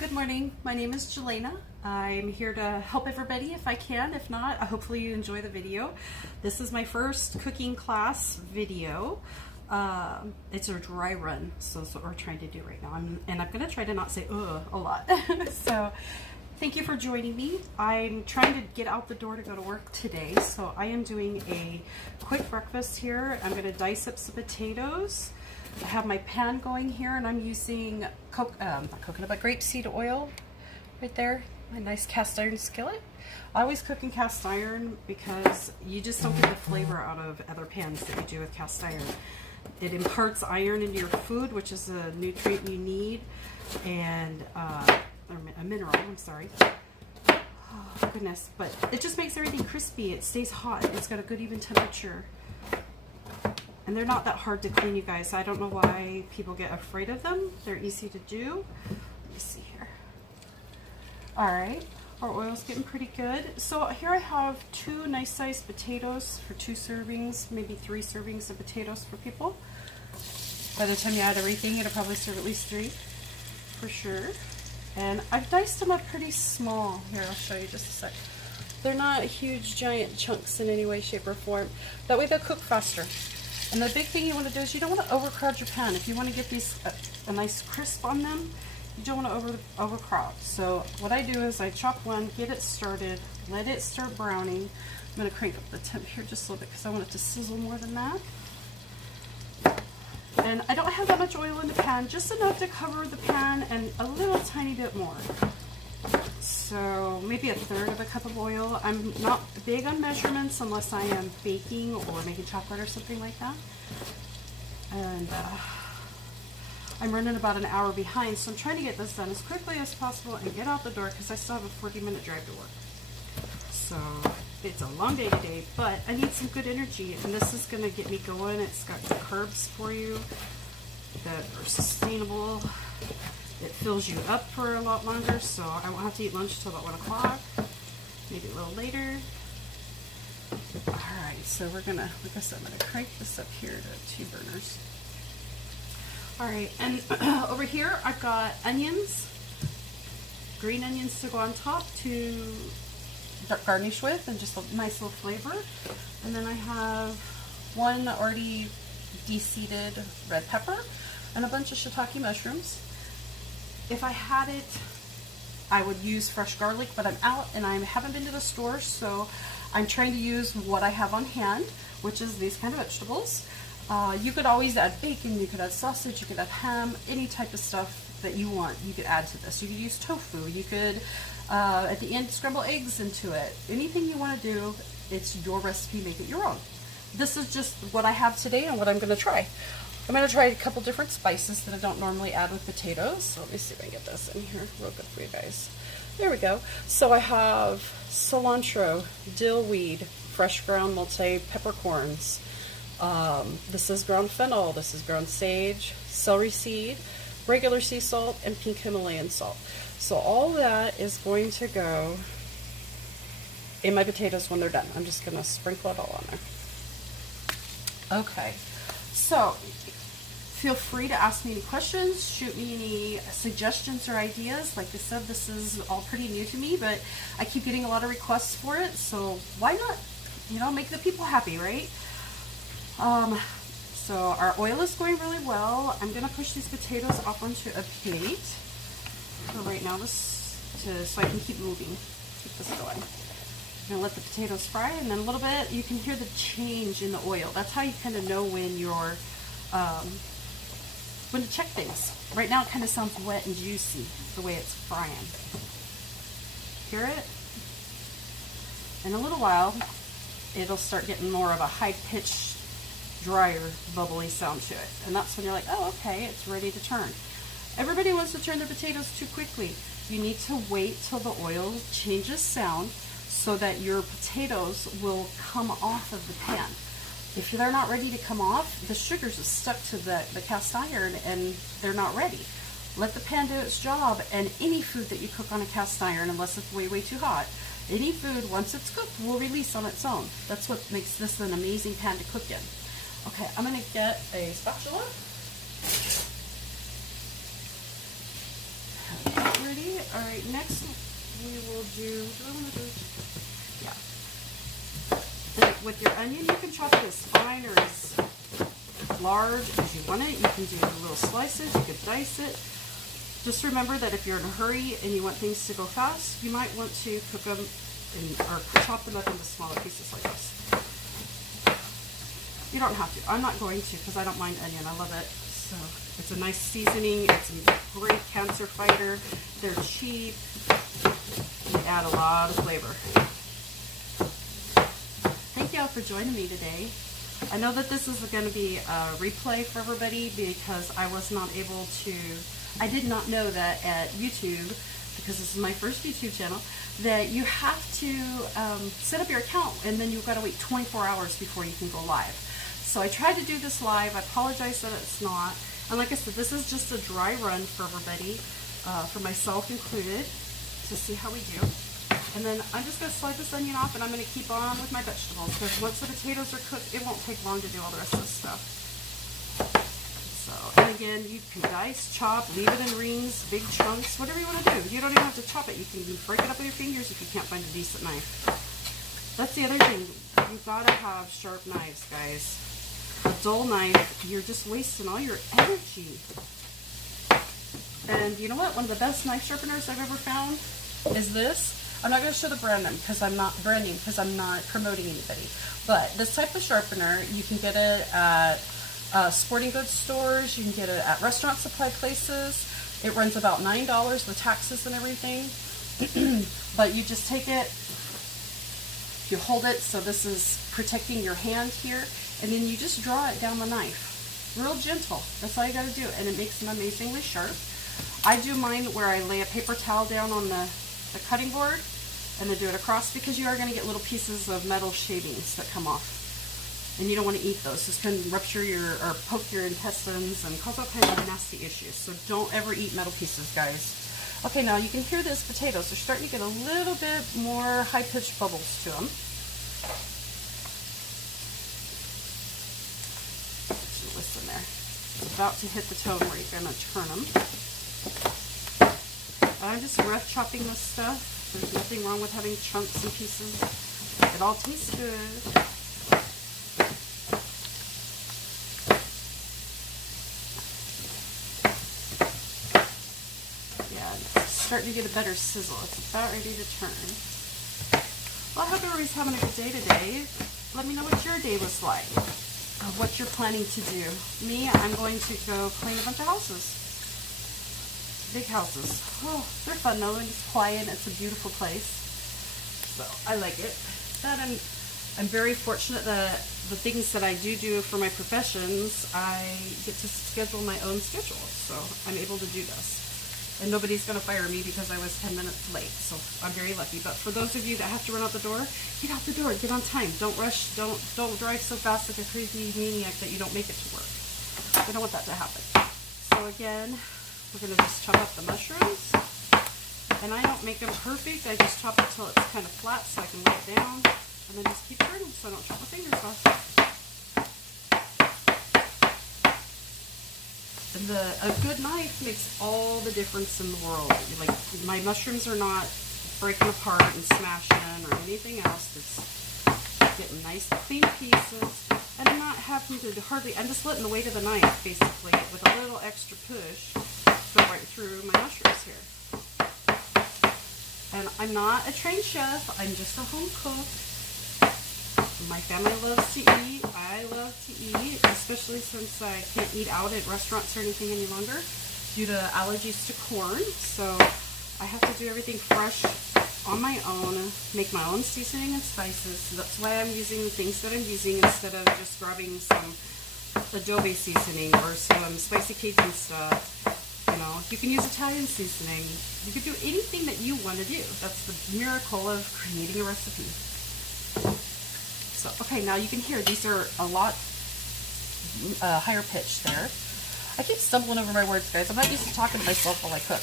Good morning. My name is Jelena. I'm here to help everybody if I can. If not, hopefully you enjoy the video. This is my first cooking class video. It's a dry run, so that's what we're trying to do right now. I'm going to try to not say a lot. So thank you for joining me. I'm trying to get out the door to go to work today, so I am doing a quick breakfast here. I'm going to dice up some potatoes. I have my pan going here, and I'm using not coconut, but grapeseed oil right there. My nice cast iron skillet. I always cook in cast iron because you just don't get the flavor out of other pans that you do with cast iron. It imparts iron into your food, which is a nutrient you need, and or a mineral, I'm sorry. Oh, goodness, but it just makes everything crispy. It stays hot. It's got a good even temperature. And they're not that hard to clean, you guys. I don't know why people get afraid of them. They're easy to do. Let me see here. All right, our oil's getting pretty good. So here I have two nice sized potatoes for 2 servings, maybe 3 servings of potatoes for people. By the time you add everything, it'll probably serve at least 3 for sure. And I've diced them up pretty small. Here, I'll show you just a sec. They're not huge, giant chunks in any way, shape, or form. That way they'll cook faster. And the big thing you want to do is you don't want to overcrowd your pan. If you want to get these a nice crisp on them, you don't want to overcrowd. So what I do is I chop one, get it started, let it start browning. I'm going to crank up the temp here just a little bit because I want it to sizzle more than that. And I don't have that much oil in the pan, just enough to cover the pan and a little tiny bit more. So maybe 1/3 of a cup of oil. I'm not big on measurements unless I am baking or making chocolate or something like that. And I'm running about an hour behind, so I'm trying to get this done as quickly as possible and get out the door because I still have a 40-minute drive to work. So it's a long day today, but I need some good energy, and this is going to get me going. It's got the carbs for you that are sustainable. It fills you up for a lot longer, so I won't have to eat lunch until about 1 o'clock, maybe a little later. Alright, so we're gonna, like I said, I'm gonna crank this up here to 2 burners. Alright, and over here I've got onions, green onions to go on top to garnish with, and just a nice little flavor. And then I have 1 already de-seeded red pepper and a bunch of shiitake mushrooms. If I had it, I would use fresh garlic, but I'm out and I haven't been to the store, so I'm trying to use what I have on hand, which is these kind of vegetables. You could always add bacon, you could add sausage, you could add ham, any type of stuff that you want, you could add to this. You could use tofu, you could, at the end, scramble eggs into it. Anything you want to do, it's your recipe, make it your own. This is just what I have today and what I'm going to try. I'm going to try a couple different spices that I don't normally add with potatoes. So let me see if I can get this in here real good for you guys. There we go. So I have cilantro, dill weed, fresh ground multi-peppercorns. This is ground fennel. This is ground sage, celery seed, regular sea salt, and pink Himalayan salt. So all that is going to go in my potatoes when they're done. I'm just going to sprinkle it all on there. Okay. So feel free to ask me any questions, shoot me any suggestions or ideas. Like I said, this is all pretty new to me, but I keep getting a lot of requests for it, so why not, make the people happy, right? So our oil is going really well. I'm going to push these potatoes off onto a plate for right now, so I can keep moving, keep this going. I'm going to let the potatoes fry, and then a little bit, you can hear the change in the oil. That's how you kind of know when you're, when to check things. Right now it kind of sounds wet and juicy, the way it's frying. Hear it? In a little while, it'll start getting more of a high-pitched, drier, bubbly sound to it. And that's when you're like, oh, okay, it's ready to turn. Everybody wants to turn their potatoes too quickly. You need to wait till the oil changes sound, so that your potatoes will come off of the pan. If they're not ready to come off, the sugars are stuck to the cast iron and they're not ready. Let the pan do its job, and any food that you cook on a cast iron, unless it's way, way too hot, any food, once it's cooked, will release on its own. That's what makes this an amazing pan to cook in. Okay, I'm gonna get a spatula. Have that ready. All right, next we will do yeah. And with your onion, you can chop it as fine or as large as you want it. You can do little slices, you could dice it. Just remember that if you're in a hurry and you want things to go fast, you might want to cook them or chop them up into smaller pieces like this. You don't have to. I'm not going to because I don't mind onion. I love it. So it's a nice seasoning. It's a great cancer fighter. They're cheap. They add a lot of flavor. Thank y'all for joining me today. I know that this is going to be a replay for everybody because I was not able to, I did not know that at YouTube, because this is my first YouTube channel, that you have to set up your account and then you've got to wait 24 hours before you can go live. So I tried to do this live. I apologize that it's not. And like I said, this is just a dry run for everybody, for myself included, to see how we do. And then I'm just going to slide this onion off and I'm going to keep on with my vegetables because once the potatoes are cooked, it won't take long to do all the rest of this stuff. So, and again, you can dice, chop, leave it in rings, big chunks, whatever you want to do. You don't even have to chop it. You can break it up with your fingers if you can't find a decent knife. That's the other thing. You've got to have sharp knives, guys. A dull knife, you're just wasting all your energy. And you know what? One of the best knife sharpeners I've ever found is this. I'm not going to show the brand name because I'm not promoting anybody. But this type of sharpener, you can get it at sporting goods stores. You can get it at restaurant supply places. It runs about $9 with taxes and everything. But you just take it, you hold it so this is protecting your hand here, and then you just draw it down the knife. Real gentle. That's all you got to do, and it makes them amazingly sharp. I do mine where I lay a paper towel down on the cutting board and then do it across because you are going to get little pieces of metal shavings that come off. And you don't want to eat those. This can rupture or poke your intestines and cause all kinds of nasty issues. So don't ever eat metal pieces, guys. Okay, now you can hear those potatoes. They're starting to get a little bit more high-pitched bubbles to them. So listen there. It's about to hit the tone where you're going to turn them. I'm just rough chopping this stuff. There's nothing wrong with having chunks and pieces. It all tastes good. Yeah, it's starting to get a better sizzle. It's about ready to turn. Well, I hope everybody's having a good day today. Let me know what your day was like, or what you're planning to do. Me, I'm going to go clean a bunch of houses. Big houses. Oh, they're fun though, and it's quiet. It's a beautiful place. So I like it. That I'm very fortunate that the things that I do for my professions, I get to schedule my own schedule. So I'm able to do this. And nobody's going to fire me because I was 10 minutes late. So I'm very lucky. But for those of you that have to run out the door, get out the door. Get on time. Don't rush. Don't drive so fast like a crazy maniac that you don't make it to work. We don't want that to happen. So again, we're going to just chop up the mushrooms. And I don't make them perfect. I just chop it till it's kind of flat so I can lay it down. And then just keep turning so I don't chop my fingers off. And a good knife makes all the difference in the world. Like, my mushrooms are not breaking apart and smashing or anything else. It's getting nice clean pieces. And I'm not having to I'm just letting the weight of the knife, basically, with a little extra push, go right through my mushrooms here. And I'm not a trained chef, I'm just a home cook. My family loves to eat, I love to eat, especially since I can't eat out at restaurants or anything any longer due to allergies to corn. So I have to do everything fresh on my own, make my own seasoning and spices. So that's why I'm using the things that I'm using instead of just grabbing some adobe seasoning or some spicy Cajun stuff. You know, you can use Italian seasoning. You can do anything that you want to do. That's the miracle of creating a recipe. So, okay, now you can hear these are a lot higher pitched there. I keep stumbling over my words, guys. I'm not used to talking to myself while I cook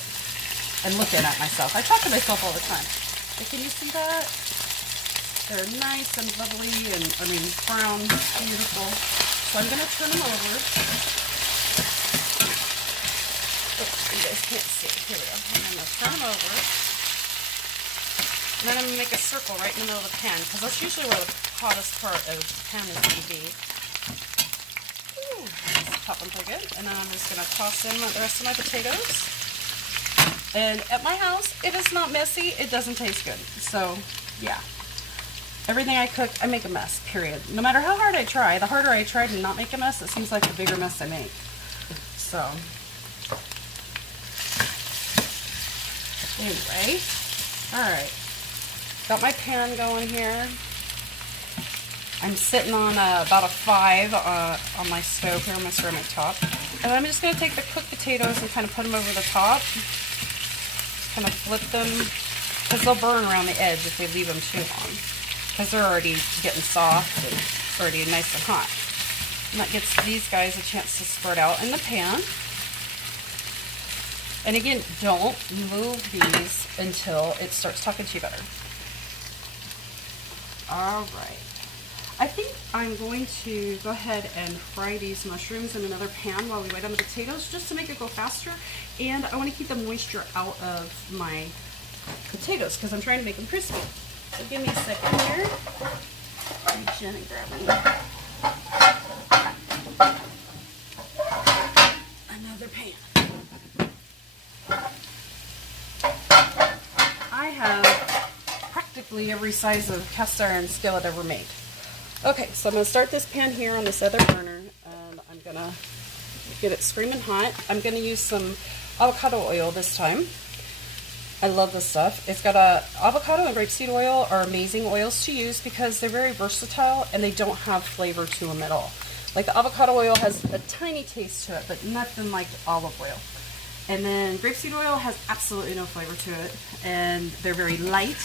and looking at myself. I talk to myself all the time. But can you see that? They're nice and lovely and, brown, beautiful. So I'm going to turn them over. Oops, you guys can't see. Here we go. I'm going to turn them over. And then I'm going to make a circle right in the middle of the pan, because that's usually where the hottest part of the pan is going to be. Ooh, that's popping pretty good. And then I'm just going to toss in the rest of my potatoes. And at my house, it is not messy. It doesn't taste good. So, yeah. Everything I cook, I make a mess, period. No matter how hard I try, the harder I try to not make a mess, it seems like the bigger mess I make. So, anyway, all right. Got my pan going here. I'm sitting on about a 5 on my stove here on my ceramic top. And I'm just going to take the cooked potatoes and kind of put them over the top. Just kind of flip them, because they'll burn around the edge if we leave them too long. Because they're already getting soft and already nice and hot. And that gets these guys a chance to spread out in the pan. And again, don't move these until it starts talking to you better. All right. I think I'm going to go ahead and fry these mushrooms in another pan while we wait on the potatoes, just to make it go faster. And I want to keep the moisture out of my potatoes because I'm trying to make them crispy. So give me a second here. Reach in and grab another pan. I have practically every size of cast iron skillet ever made. Okay, so I'm going to start this pan here on this other burner, and I'm going to get it screaming hot. I'm going to use some avocado oil this time. I love this stuff. It's got avocado and grapeseed oil are amazing oils to use because they're very versatile and they don't have flavor to them at all. Like the avocado oil has a tiny taste to it, but nothing like olive oil. And then grapeseed oil has absolutely no flavor to it, and they're very light,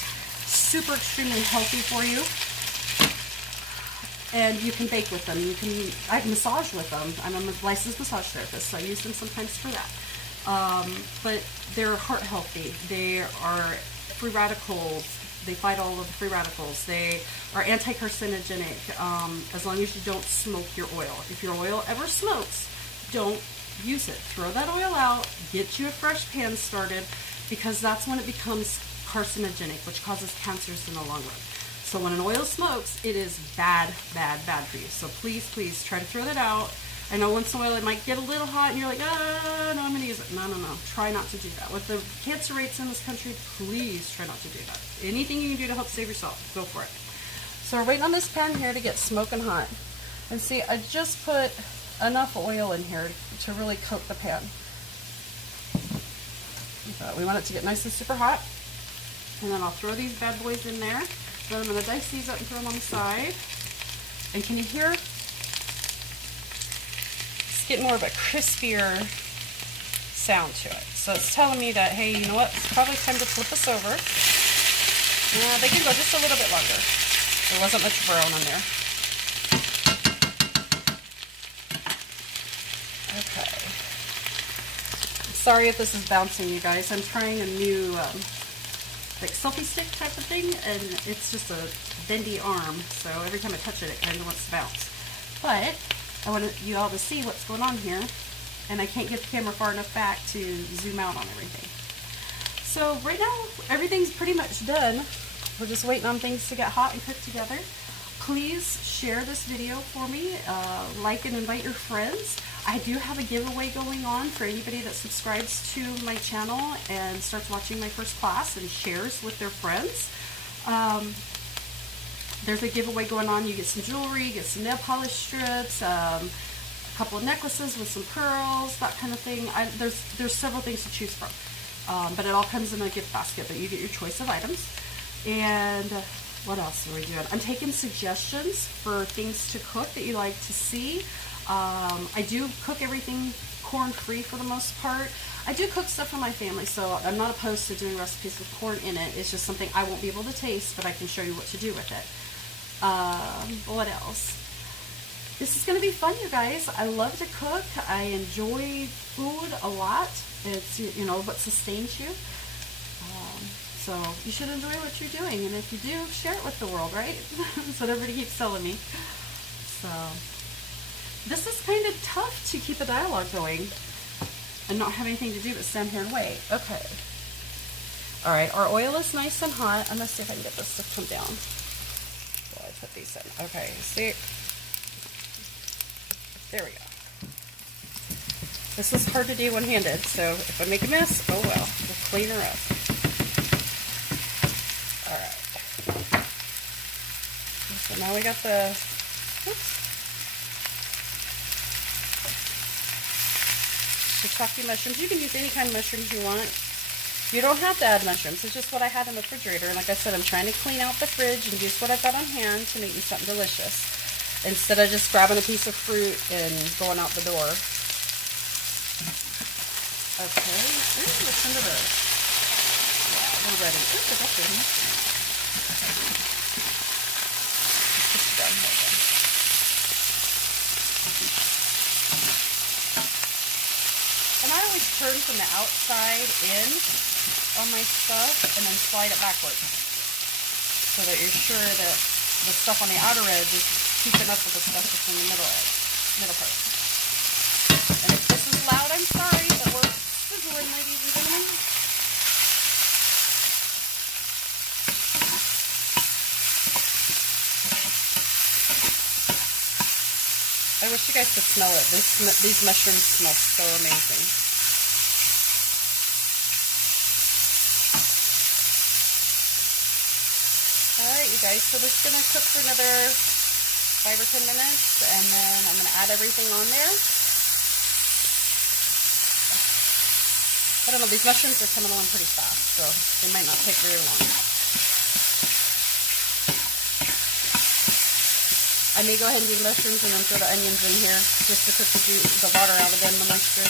super extremely healthy for you. And you can bake with them. I massage with them. I'm a licensed massage therapist, so I use them sometimes for that. But they're heart healthy. They are free radicals. They fight all of the free radicals. They are anti-carcinogenic as long as you don't smoke your oil. If your oil ever smokes, don't use it. Throw that oil out. Get you a fresh pan started, because that's when it becomes carcinogenic, which causes cancers in the long run. So when an oil smokes, it is bad, bad, bad for you. So please, please try to throw that out. I know once in a while it might get a little hot and you're like, no, I'm going to use it. No, no, no. Try not to do that. With the cancer rates in this country, please try not to do that. Anything you can do to help save yourself, go for it. So we're waiting on this pan here to get smoking hot. And see, I just put enough oil in here to really coat the pan. But we want it to get nice and super hot. And then I'll throw these bad boys in there. Then I'm going to dice these up and throw them on the side. And can you hear? It's getting more of a crispier sound to it. So it's telling me that, hey, you know what? It's probably time to flip this over. They can go just a little bit longer. There wasn't much brown on there. Okay. Sorry if this is bouncing, you guys. I'm trying a new like selfie stick type of thing, and it's just a bendy arm, so every time I touch it, it kind of wants to bounce. But I want you all to see what's going on here, and I can't get the camera far enough back to zoom out on everything. So right now, everything's pretty much done. We're just waiting on things to get hot and cook together. Please share this video for me, like and invite your friends. I do have a giveaway going on for anybody that subscribes to my channel and starts watching my first class and shares with their friends. There's a giveaway going on. You get some jewelry, you get some nail polish strips, a couple of necklaces with some pearls, that kind of thing. There's several things to choose from, but it all comes in a gift basket, but you get your choice of items. And what else are we doing? I'm taking suggestions for things to cook that you like to see. I do cook everything corn-free for the most part. I do cook stuff for my family, so I'm not opposed to doing recipes with corn in it. It's just something I won't be able to taste, but I can show you what to do with it. What else? This is going to be fun, you guys. I love to cook. I enjoy food a lot. It's, you know, what sustains you. So you should enjoy what you're doing, and if you do, share it with the world, right? That's what everybody keeps telling me. So this is kind of tough to keep a dialogue going and not have anything to do but stand here and wait. Okay. All right, our oil is nice and hot. I'm gonna see if I can get this to come down while I put these in. Okay, see? There we go. This is hard to do one-handed, so if I make a mess, oh well, we'll clean her up. All right. So now we got the, oops, shiitake mushrooms. You can use any kind of mushrooms you want. You don't have to add mushrooms. It's just what I had in the refrigerator. And like I said, I'm trying to clean out the fridge and use what I've got on hand to make me something delicious, instead of just grabbing a piece of fruit and going out the door. Okay. Ooh, listen to this. Yeah, we're ready. Ooh, I got this. And I always turn from the outside in on my stuff and then slide it backwards, so that you're sure that the stuff on the outer edge is keeping up with the stuff that's in the middle part. And if this is loud, I'm sorry, but we're sizzling, ladies and gentlemen. I wish you guys could smell it. These mushrooms smell so amazing. Alright, you guys, so this is going to cook for another 5 or 10 minutes, and then I'm going to add everything on there. I don't know, these mushrooms are coming along pretty fast, so they might not take very long. I may go ahead and do the mushrooms and then throw the onions in here, just to cook the water out of them, the moisture.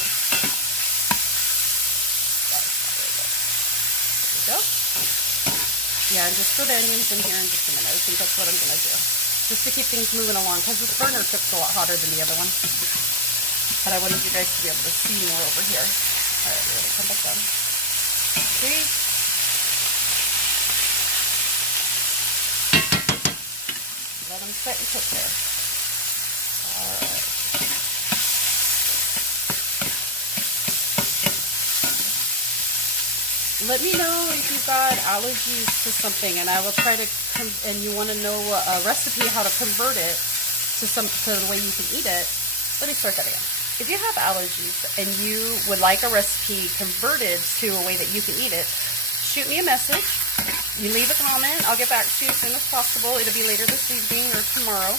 There we go. Yeah, and just throw the onions in here in just a minute. I think that's what I'm going to do, just to keep things moving along, because this burner cooks a lot hotter than the other one. But I wanted you guys to be able to see more over here. Alright, we're going to come back down. See? Let them sit and cook there. Alright. Let me know if you've got allergies to something, and I will try to, and you want to know a recipe how to convert it to the way you can eat it. Let me start that again. If you have allergies and you would like a recipe converted to a way that you can eat it, shoot me a message. You leave a comment. I'll get back to you as soon as possible. It'll be later this evening or tomorrow.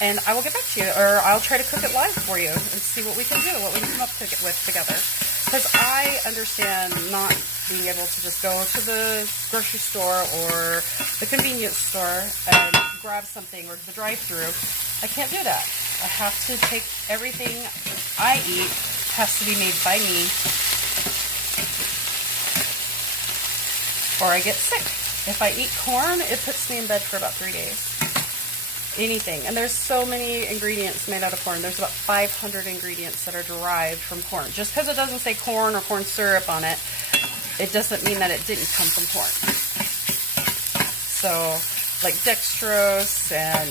And I will get back to you, or I'll try to cook it live for you and see what we can do, what we can come up with together. Because I understand not being able to just go to the grocery store or the convenience store and grab something, or the drive-thru. I can't do that. I have to take everything I eat, has to be made by me, or I get sick. If I eat corn, it puts me in bed for about 3 days. Anything. And there's so many ingredients made out of corn. There's about 500 ingredients that are derived from corn. Just because it doesn't say corn or corn syrup on it, it doesn't mean that it didn't come from corn. So, like dextrose and,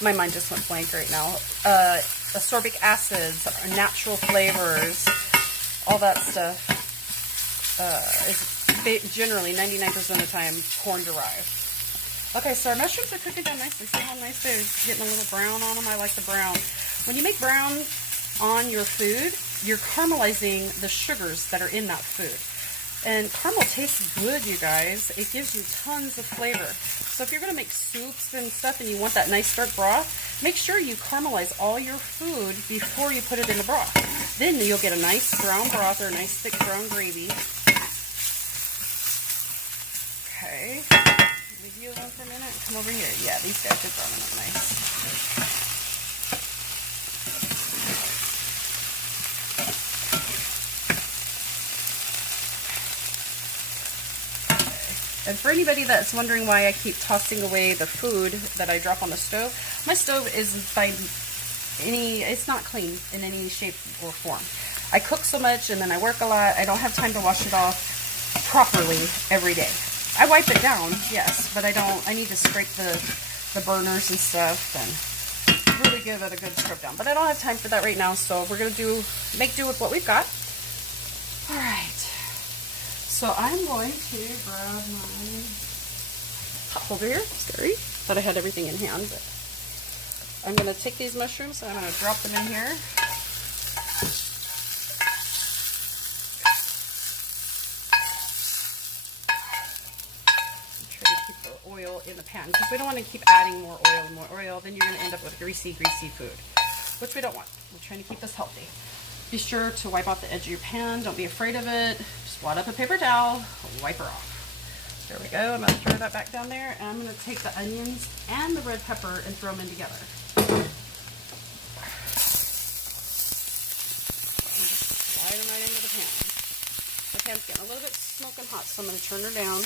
my mind just went blank right now. Ascorbic acids, natural flavors, all that stuff is generally 99% of the time corn derived. Okay, so our mushrooms are cooking down nicely. See how nice they're getting a little brown on them? I like the brown. When you make brown on your food, you're caramelizing the sugars that are in that food. And caramel tastes good, you guys. It gives you tons of flavor. So if you're going to make soups and stuff and you want that nice dark broth, make sure you caramelize all your food before you put it in the broth. Then you'll get a nice brown broth or a nice thick brown gravy. Okay. Leave you alone for a minute. Come over here. Yeah, these guys are browning up nice. Okay. And for anybody that's wondering why I keep tossing away the food that I drop on the stove, my stove isn't it's not clean in any shape or form. I cook so much and then I work a lot. I don't have time to wash it off properly every day. I wipe it down, yes, but I need to scrape the burners and stuff and really give it a good scrub down. But I don't have time for that right now, so we're going to make do with what we've got. So I'm going to grab my pot holder here. Scary. Thought I had everything in hand, but I'm going to take these mushrooms and I'm going to drop them in here. Try to keep the oil in the pan because we don't want to keep adding more oil and more oil. Then you're going to end up with greasy food, which we don't want. We're trying to keep this healthy. Be sure to wipe out the edge of your pan. Don't be afraid of it. Just wad up a paper towel, wipe her off. There we go. I'm going to throw that back down there, and I'm going to take the onions and the red pepper and throw them in together. And just slide them right into the pan. The pan's getting a little bit smoking hot, so I'm going to turn her down.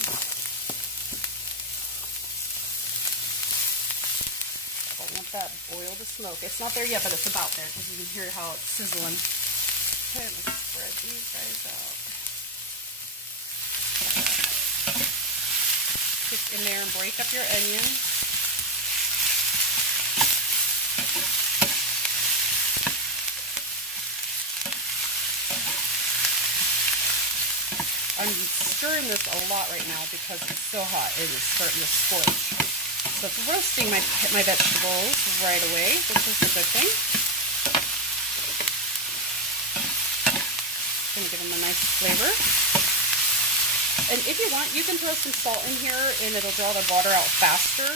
I don't want that oil to smoke. It's not there yet, but it's about there because you can hear how it's sizzling. Okay, let's spread these guys out. Get in there and break up your onions. I'm stirring this a lot right now because it's so hot. It is starting to scorch. So it's roasting my vegetables right away, which is a good thing. Gonna give them a nice flavor. And if you want, you can throw some salt in here and it'll draw the water out faster.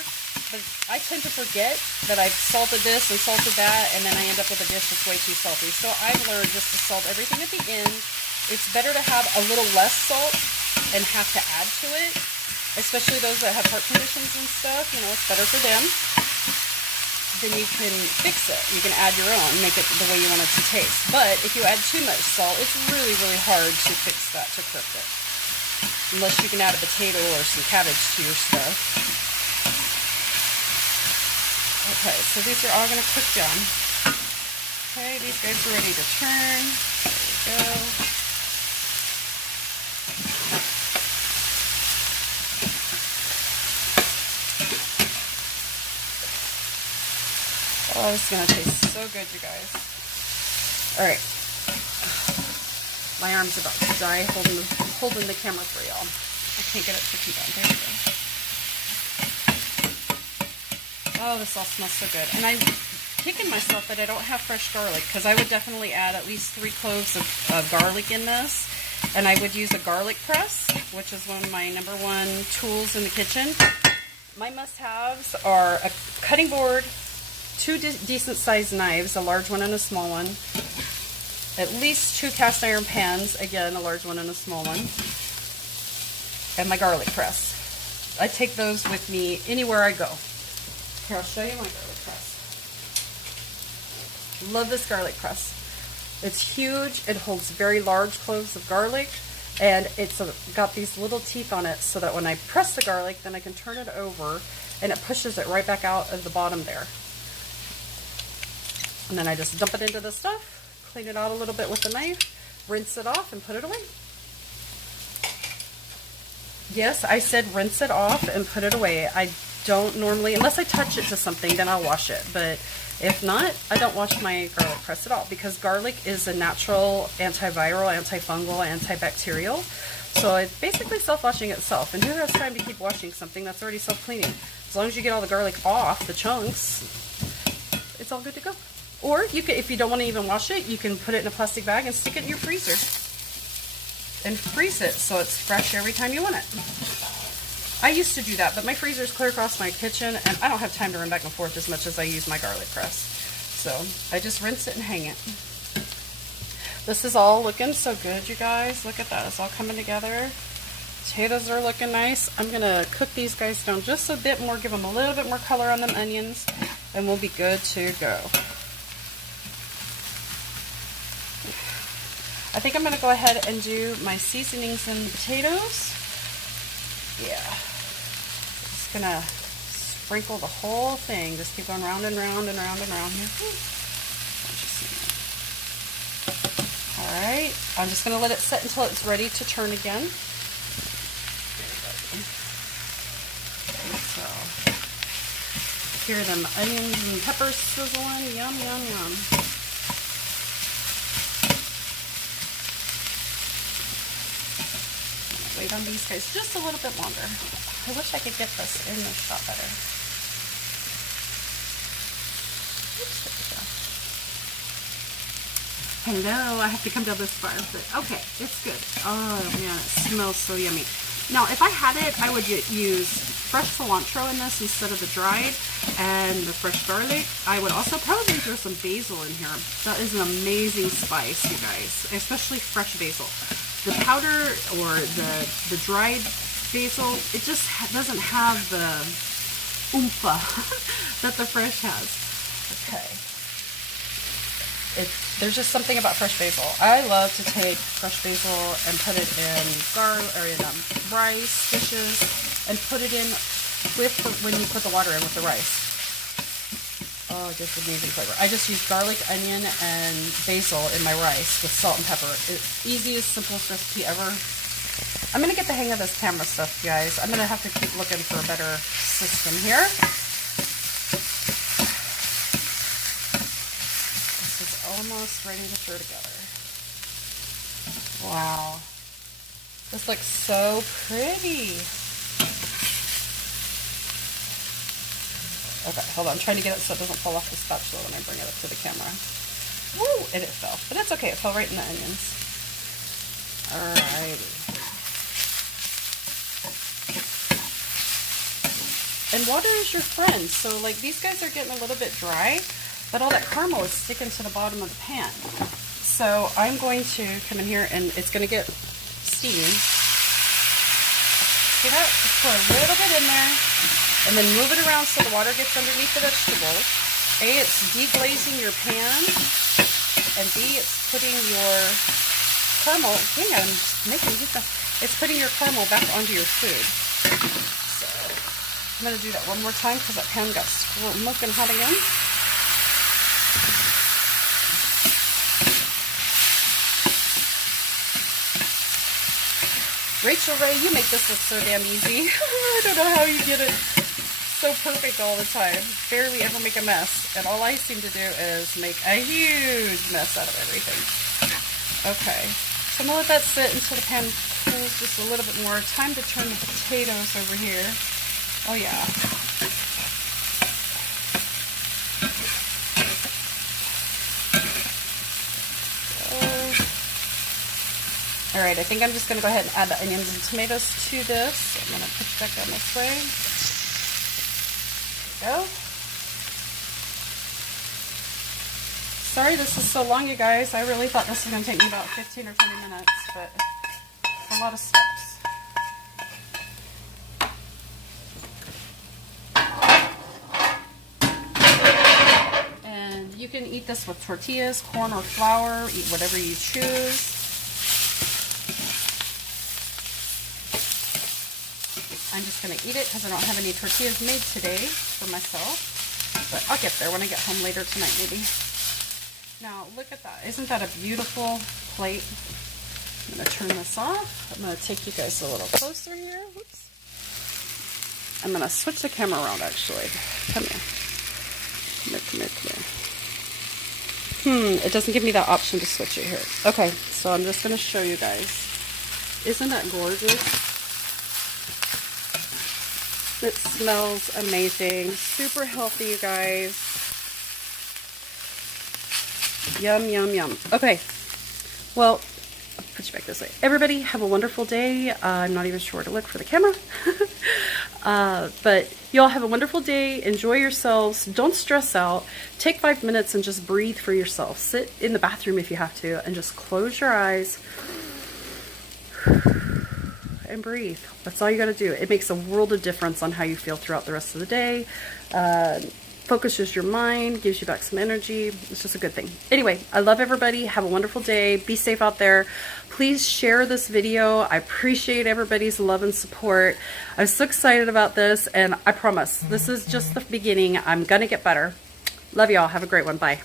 But I tend to forget that I've salted this and salted that, and then I end up with a dish that's way too salty. So I've learned just to salt everything at the end. It's better to have a little less salt and have to add to it, especially those that have heart conditions and stuff. You know, it's better for them. Then you can fix it. You can add your own, make it the way you want it to taste. But if you add too much salt, it's really, really hard to fix that, to cook it. Unless you can add a potato or some cabbage to your stuff. Okay, so these are all going to cook down. Okay, these guys are ready to turn. There we go. Oh, this is going to taste so good, you guys. All right. My arm's about to die holding the camera for y'all. I can't get it cooking down. There we go. Oh, this all smells so good. And I'm kicking myself that I don't have fresh garlic, because I would definitely add at least 3 cloves of garlic in this. And I would use a garlic press, which is one of my #1 tools in the kitchen. My must-haves are a cutting board, 2 decent-sized knives, a large one and a small one. At least 2 cast iron pans, again, a large one and a small one, and my garlic press. I take those with me anywhere I go. Here, I'll show you my garlic press. Love this garlic press. It's huge. It holds very large cloves of garlic, and it's got these little teeth on it so that when I press the garlic, then I can turn it over, and it pushes it right back out of the bottom there. And then I just dump it into the stuff. Clean it out a little bit with the knife, rinse it off, and put it away. Yes, I said rinse it off and put it away. I don't normally, unless I touch it to something, then I'll wash it. But if not, I don't wash my garlic press at all, because garlic is a natural antiviral, antifungal, antibacterial. So it's basically self-washing itself. And who has time to keep washing something that's already self-cleaning? As long as you get all the garlic off the chunks, it's all good to go. Or you can, if you don't want to even wash it, you can put it in a plastic bag and stick it in your freezer and freeze it so it's fresh every time you want it. I used to do that, but my freezer is clear across my kitchen, and I don't have time to run back and forth as much as I use my garlic press. So I just rinse it and hang it. This is all looking so good, you guys. Look at that. It's all coming together. Potatoes are looking nice. I'm going to cook these guys down just a bit more, give them a little bit more color on them onions, and we'll be good to go. I think I'm going to go ahead and do my seasonings and potatoes. Yeah. Just going to sprinkle the whole thing. Just keep going round and round and round and round here. Alright. I'm just going to let it set until it's ready to turn again. So, hear them onions and peppers sizzling. Yum, yum, yum. wait on these guys just a little bit longer. I wish I could get this in the shot better. Oops, there we go. Hello, I have to come down this far, but okay, it's good. Oh man, it smells so yummy. Now, if I had it, I would use fresh cilantro in this instead of the dried, and the fresh garlic. I would also probably throw some basil in here. That is an amazing spice, you guys, especially fresh basil. The powder or the dried basil, it just doesn't have the oomph that the fresh has. Okay. There's just something about fresh basil. I love to take fresh basil and put it in rice dishes and put it in with when you put the water in with the rice. Oh, just amazing flavor. I just use garlic, onion, and basil in my rice with salt and pepper. It's easiest, simplest recipe ever. I'm going to get the hang of this camera stuff, guys. I'm going to have to keep looking for a better system here. This is almost ready to throw together. Wow. This looks so pretty. Okay, hold on. I'm trying to get it so it doesn't fall off the spatula when I bring it up to the camera. Woo! And it fell. But that's okay. It fell right in the onions. Alrighty. And water is your friend. So, like, these guys are getting a little bit dry, but all that caramel is sticking to the bottom of the pan. So, I'm going to come in here and it's going to get steamy. See that? Just pour a little bit in there. And then move it around so the water gets underneath the vegetables. A, it's deglazing your pan. And B, it's putting your caramel, dang, I'm making it, it's putting your caramel back onto your food. So, I'm going to do that one more time because that pan got smoking hot again. Rachel Ray, you make this look so damn easy. I don't know how you get it so perfect all the time. Barely ever make a mess. And all I seem to do is make a huge mess out of everything. Okay. So I'm going to let that sit until the pan cools just a little bit more. Time to turn the potatoes over here. Oh yeah. Alright, I think I'm just going to go ahead and add the onions and tomatoes to this. I'm going to push back down this way. There we go. Sorry this is so long, you guys. I really thought this was going to take me about 15 or 20 minutes, but it's a lot of steps. And you can eat this with tortillas, corn, or flour. Eat whatever you choose. I'm just going to eat it because I don't have any tortillas made today for myself. But I'll get there when I get home later tonight, maybe. Now, look at that. Isn't that a beautiful plate? I'm going to turn this off. I'm going to take you guys a little closer here. Whoops. I'm going to switch the camera around, actually. Come here. Come here, come here, come here. It doesn't give me that option to switch it here. Okay, so I'm just going to show you guys. Isn't that gorgeous? It smells amazing. Super healthy, you guys. Yum, yum, yum. Okay. Well, I'll put you back this way. Everybody, have a wonderful day. I'm not even sure where to look for the camera. But y'all have a wonderful day. Enjoy yourselves. Don't stress out. Take 5 minutes and just breathe for yourself. Sit in the bathroom if you have to and just close your eyes. And breathe. That's all you got to do. It makes a world of difference on how you feel throughout the rest of the day. Focuses your mind, gives you back some energy. It's just a good thing. Anyway, I love everybody. Have a wonderful day. Be safe out there. Please share this video. I appreciate everybody's love and support. I'm so excited about this, and I promise this is just the beginning. I'm gonna get better. Love y'all. Have a great one. Bye.